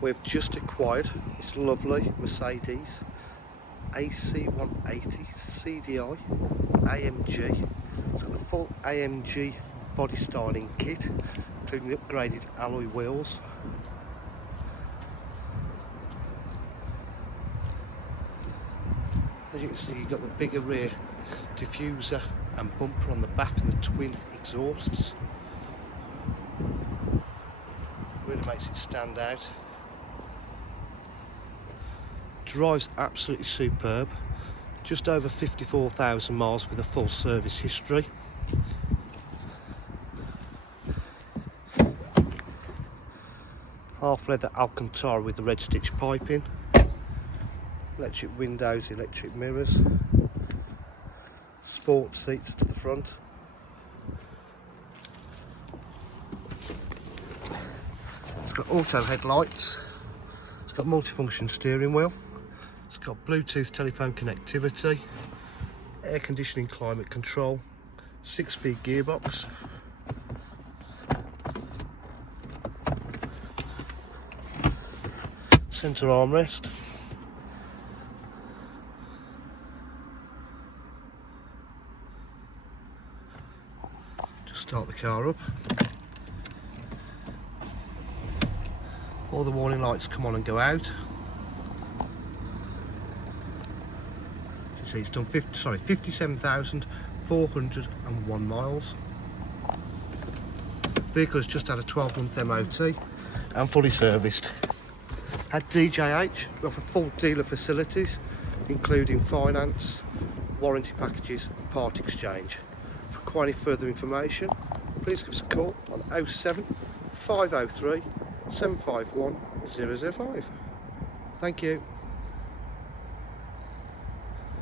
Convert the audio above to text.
We've just acquired this lovely Mercedes A180 CDI AMG. It's got the full AMG body styling kit, including the upgraded alloy wheels. As you can see, you've got the bigger rear diffuser and bumper on the back and the twin exhausts. Really makes it stand out. Drives absolutely superb. Just over 54,000 miles with a full service history. Half leather Alcantara with the red stitch piping. Electric windows, electric mirrors. Sport seats to the front. It's got auto headlights. It's got multifunction steering wheel. It's got Bluetooth telephone connectivity, air conditioning, climate control, 6-speed gearbox. Centre armrest. Just start the car up. All the warning lights come on and go out. You see, it's done 57,401 miles. Vehicle has just had a 12-month MOT and fully serviced. At DJH, we offer full dealer facilities, including finance, warranty packages and part exchange. For quite any further information, please give us a call on 07 503 751 005. Thank you.